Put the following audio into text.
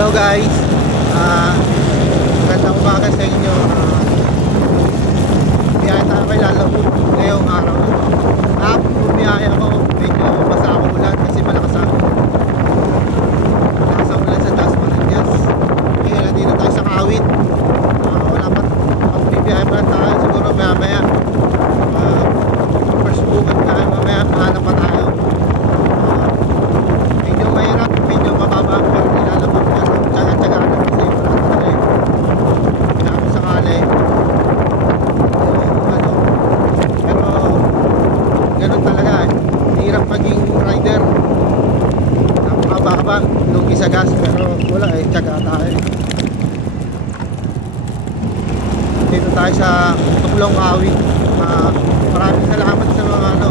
Hello guys, magandang umaga sa inyo. Biyaya tayo kay Lalabog ngayong araw. Biyaya ko, medyo basa ako ulan kasi malakas ang ulan sa taas Mananyas. Kaya nandito tayo sa Kawit. Wala pa, magbibiyaya pa lang tayo siguro maya maya. First bukan tayo mamaya, hanap pa tayo. Medyo mahirap, medyo mababa ang pero nilalabog na. Tsaga-tsaga na kasi sakali pero ganun talaga hirap maging rider. Napakababa nung isa gas pero wala tsaga tayo. Dito tayo sa Tuklong Awit. Maraming salamat sa mga